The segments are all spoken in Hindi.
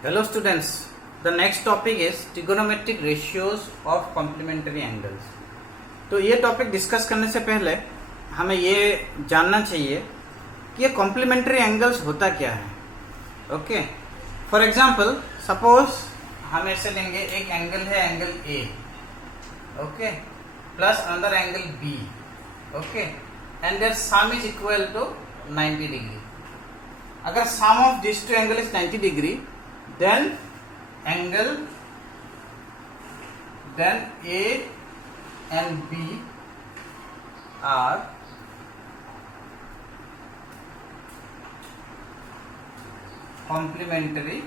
Hello students, the next topic is trigonometric ratios of complementary angles. तो ये टॉपिक डिस्कस करने से पहले हमें ये जानना चाहिए कि ये कॉम्प्लीमेंट्री एंगल्स होता क्या है. ओके, फॉर एग्जांपल सपोज हम ऐसे लेंगे, एक एंगल है angle A, okay, plus another angle B, okay, and their sum is equal to 90 degree. अगर sum of this two angle is 90 degree, then A and B are complementary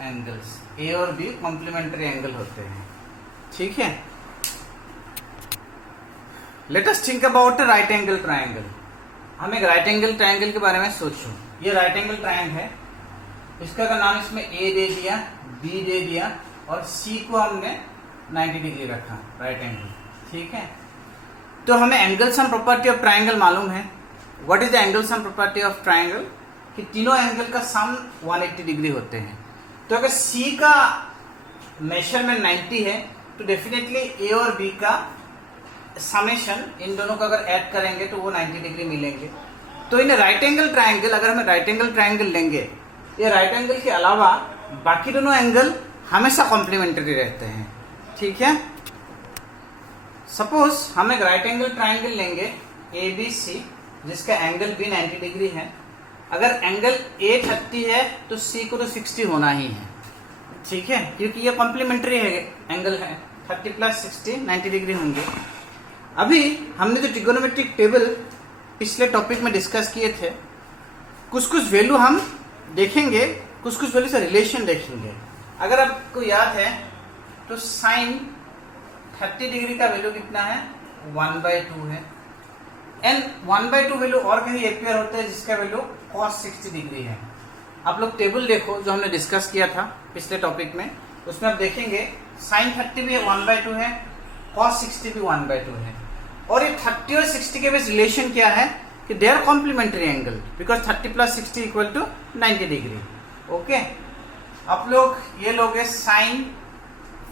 angles. A और B complementary angle होते हैं. ठीक है. Let us think about a right angle triangle. हम एक राइट एंगल ट्रायंगल के बारे में सोचो. ये राइट एंगल ट्रायंगल है, इसका का नाम इसमें ए दे दिया, बी दे दिया और सी को हमने 90 डिग्री रखा, राइट एंगल. ठीक है. तो हमें angle sum property of triangle मालूम है. What is the angle sum property of triangle? कि तीनों एंगल का सम 180 डिग्री होते हैं. तो अगर सी का मेजरमेंट 90 है तो डेफिनेटली ए और बी का समेशन, इन दोनों का अगर ऐड करेंगे तो वो 90 डिग्री मिलेंगे. तो इन राइट एंगल ट्रायंगल, अगर हम राइट एंगल ट्रायंगल लेंगे, ये राइट एंगल के अलावा बाकी दोनों एंगल हमेशा कॉम्प्लीमेंट्री रहते हैं. ठीक है. सपोज हम एक राइट एंगल ट्रायंगल लेंगे ए बी सी, जिसका एंगल बी 90 डिग्री है. अगर एंगल ए 30 है तो सी को तो 60 होना ही है. ठीक है, क्योंकि ये कॉम्प्लीमेंट्री है, एंगल है 30 प्लस 60 90 डिग्री होंगे. अभी हमने जो ट्रिगोनोमेट्रिक टेबल पिछले टॉपिक में डिस्कस किए थे, कुछ वैल्यू हम देखेंगे, कुछ वैल्यू से रिलेशन देखेंगे. अगर आपको याद है तो साइन 30 डिग्री का वैल्यू कितना है? 1/2 है. एंड 1/2 वैल्यू और कहीं अपेयर होता है जिसका वैल्यू cos 60 डिग्री है. आप लोग टेबल देखो जो हमने डिस्कस किया था पिछले टॉपिक में, उसमें आप देखेंगे साइन 30 भी 1/2 है, cos 60 भी 1/2 है. और ये 30 और 60 के बीच रिलेशन क्या है? कि they are complementary angle, because 30 plus 60 equal to 90 degree. Okay, आप लोग ये लोगे sine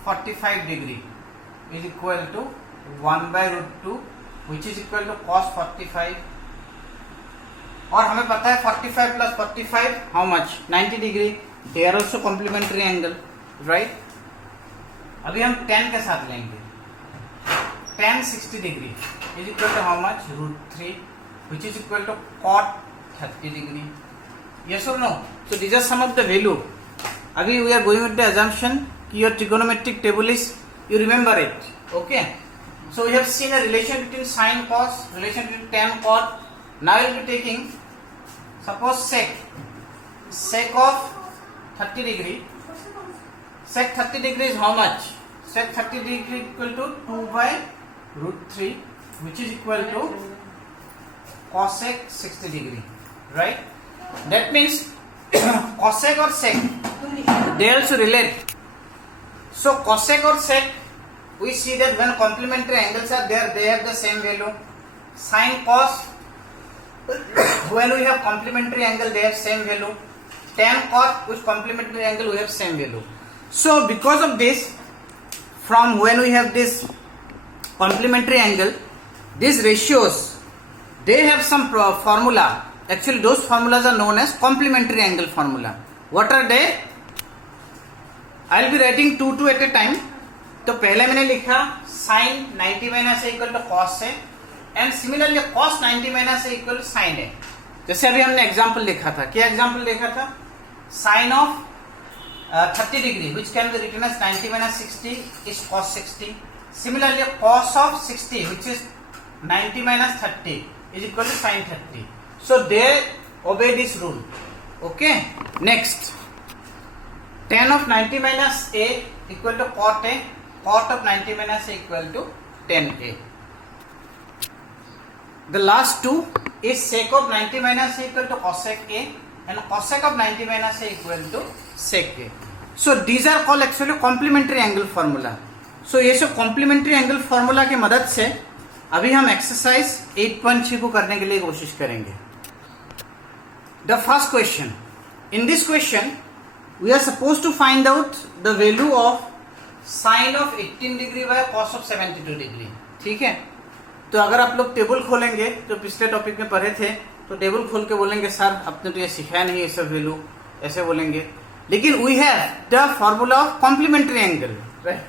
45 degree is equal to 1/√2 which is equal to cos 45. और हमें पता है 45 प्लस 45 how much? 90 degree. They are also complementary angle, right. अभी हम tan के साथ लेंगे. tan 60 degree is equal to how much? √3 which is equal to cot 30 degree. Yes or no? So these are some of the value. Again we are going with the assumption your trigonometric table is, you remember it. Okay, so we have seen a relation between sin cos, relation between tan cot. Now we will be taking, suppose sec of 30 degree. Sec 30 degree is how much? Sec 30 degree equal to 2/√3 which is equal to cosec 60 degree, right? That means cosec or sec, they also relate. So cosec or sec, we see that when complementary angles are there, they have the same value. Sin cos, when we have complementary angle, they have same value. Tan cot, with complementary angle, we have same value. So because of this, from when we have this complementary angle, these ratios, they have some formula. Actually those formulas are known as complementary angle formula. What are they? I will be writing two at a time. तो पहले मैंने लिखा sin 90 minus A equal to cos है, and similarly cos 90 minus A equal to sin है. जैसे अभी हमने एग्जांपल लिखा था. क्या एग्जांपल लिखा था? sin of 30 degree which can be written as 90 minus 60 is cos 60. Similarly cos of 60 which is 90 minus 30 is equal to sin 30. So they obey this rule. Okay. Next, tan of 90 minus a equal to cot a. Cot of 90 minus a equal to tan a. The last two is sec of 90 minus a equal to cosec a, and cosec of 90 minus a equal to sec a. So these are called actually complementary angle formula. So ये सब complementary angle formula की मदद से अभी हम एक्सरसाइज 8.6 को करने के लिए कोशिश करेंगे. The first question, in this question we are suppose to find out the value of sine of 18 degree by cos of 72 degree. ठीक है, तो अगर आप लोग टेबल खोलेंगे जो पिछले टॉपिक में पढ़े थे, तो टेबल खोल के बोलेंगे सर आपने तो ये सिखाया नहीं ये सब वैल्यू, ऐसे बोलेंगे। लेकिन we have the formula of complementary angle, right.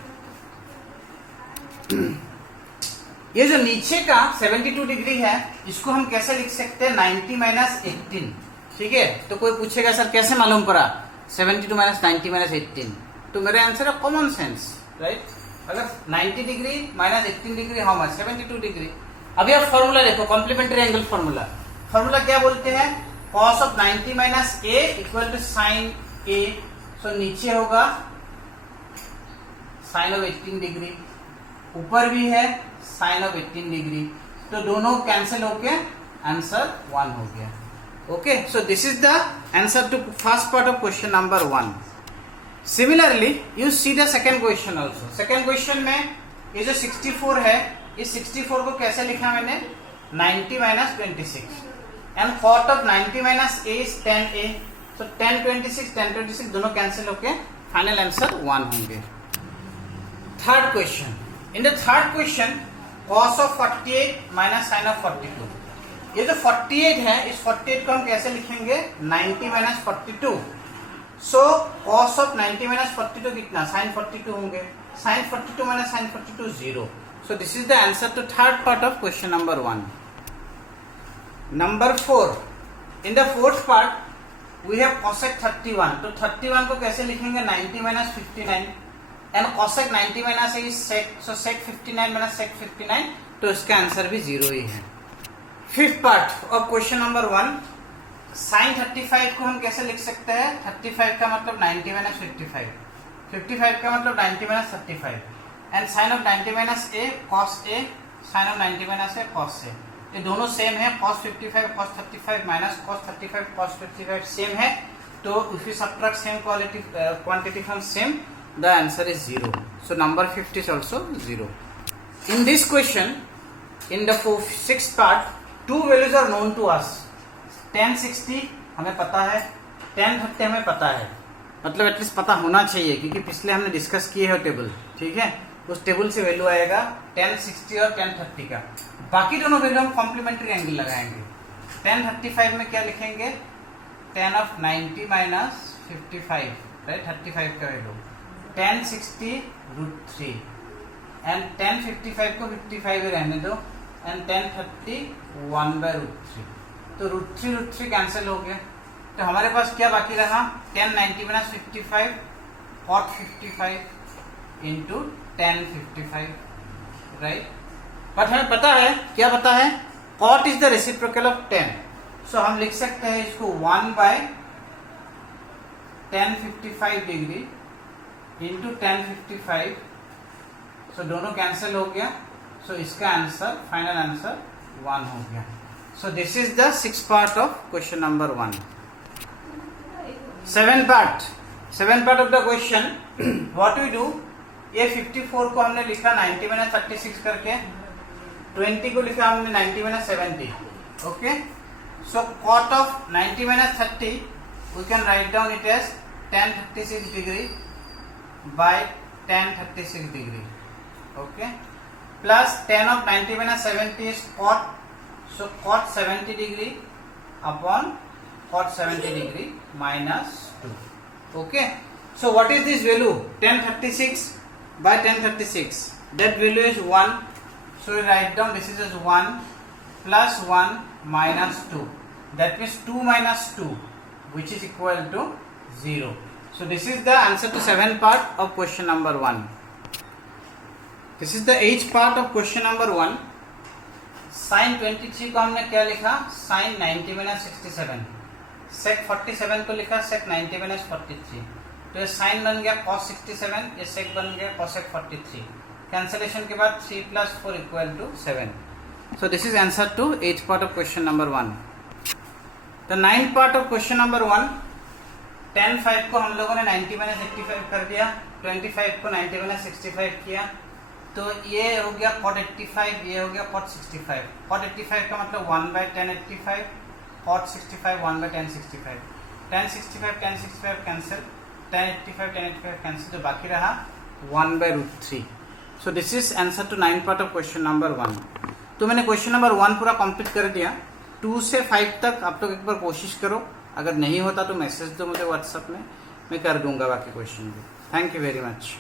ये जो नीचे का 72 डिग्री है इसको हम कैसे लिख सकते हैं, 90 माइनस 18। ठीक है, तो कोई पूछेगा सर कैसे मालूम पड़ा 72 माइनस 90 माइनस 18, तो मेरा आंसर है कॉमन सेंस, राइट। अगर 90 degree minus 18 degree how much, 72 degree. अभी आप फॉर्मूला देखो, कॉम्प्लीमेंट्री एंगल फॉर्मूला। फॉर्मूला क्या बोलते हैं, cos of 90 minus A equal to sine A. So नीचे होगा साइन ऑफ 18 डिग्री, ऊपर भी है साइन ऑफ 18 डिग्री, तो दोनों कैंसिल होके आंसर 1 हो गया। Okay, so this is the answer to first part of question number 1। Similarly you see the second question also. Second question में ये जो 64 है, इस 64 को कैसे लिखा मैंने, 90 minus 26 and cot of 90 minus A is 10a। So 10 26 दोनों कैंसिल होके फाइनल आंसर 1 होंगे। Third question, in the third question cos of 48 minus sine of 42। ये जो 48 है, इस 48 को हम कैसे लिखेंगे, 90 minus 42। So cos of 90 minus 42 कितना, साइन 42 होंगे। Sine 42 minus sine 42 0। So this is the answer to third part of question number 1। Number 4, in the fourth part we have cosec 31। तो 31 को कैसे लिखेंगे, 90 minus 59 and cosec 90 minus is sec, so sec 59 minus sec 59, तो इसका आंसर भी 0 ही है। Fifth part of question number 1, sine 35 को हम कैसे लिख सकते हैं, 35 का मतलब 90 माइनस 55, 55 का मतलब 90 minus 35 and sine of 90 minus A cos A, sine of 90 minus A cos A. ये दोनों सेम है, cos 55 cos 35 minus cos 35 cos 55 same है, तो if you subtract same quantity from same, the answer is 0. So number 5 is also 0. In this question, in the sixth part, two values are known to us. 1060 हमें पता है, 1030 हमें पता है, मतलब एटलीस्ट पता होना चाहिए क्योंकि पिछले हमने डिस्कस किए है टेबल। ठीक है, उस टेबल से वैल्यू आएगा 1060 और 1030 का। बाकी दोनों वैल्यू हम कॉम्प्लीमेंट्री एंगल लगाएंगे। 1035 में क्या लिखेंगे, 10 ऑफ 90 माइनस 55, राइट, 35 का वैल्यू 1060 √3 एंड 1055 को 55 ही रहने दो एंड 1030 1/√3। तो √3 कैंसिल हो गया, तो हमारे पास क्या बाकी रहा, 1090 minus 55 cot 55 into 1055, right. But हमें पता है, क्या पता है, cot is the reciprocal of 10। सो हम लिख सकते हैं इसको 1/1055 डिग्री इंटू 1055। सो दोनों कैंसिल हो गया, सो इसका आंसर, फाइनल आंसर 1 हो गया। So this is the 6th part of question number 1। 7th part of the question, what we do, ये 54 को हमने लिखा 90 माइनस 36 करके, 20 को लिखा हमने 90 minus 70। Okay, so cot of 90 minus 30 we can write down it as 1036 degree by 1036 degree, okay, plus 10 of 90 minus 70 is cot, so cot 70 degree upon cot 70 degree minus 2, okay. So what is this value, 1036 by 1036, that value is 1, so we write down this is as 1 plus 1 minus 2, that means 2 minus 2 which is equal to 0. So this is the answer to 7th part of question number 1. This is the 8th part of question number 1. Sin 23 को हमने क्या लिखा, sin 90 minus 67, sec 47 को लिखा sec 90 minus 43, तो ये sin बन गया cos 67, ये sec बन गया cosec 43, कैंसिलेशन के बाद 3 plus 4 equal to 7. So this is answer to 8th part of question number 1. The 9th part of question number 1, 10/5 को हम लोगों ने 90 माइनस 85 कर दिया, 25 को 90 माइनस 65 किया, तो ये हो गया cot 85, ये हो गया cot 65। cot 85 का मतलब 1/1085, cot 65 1/1065, 1065 1065 कैंसिल, 1085 कैंसिल, जो बाकी रहा 1/√3। So this is answer to 9 part of question number 1। तो मैंने क्वेश्चन नंबर 1 पूरा कंप्लीट कर दिया। 2 से 5 तक आप लोग एक बार कोशिश करो, अगर नहीं होता तो मैसेज दो मुझे व्हाट्सएप में, मैं कर दूंगा बाकी क्वेश्चन भी। Thank you very much.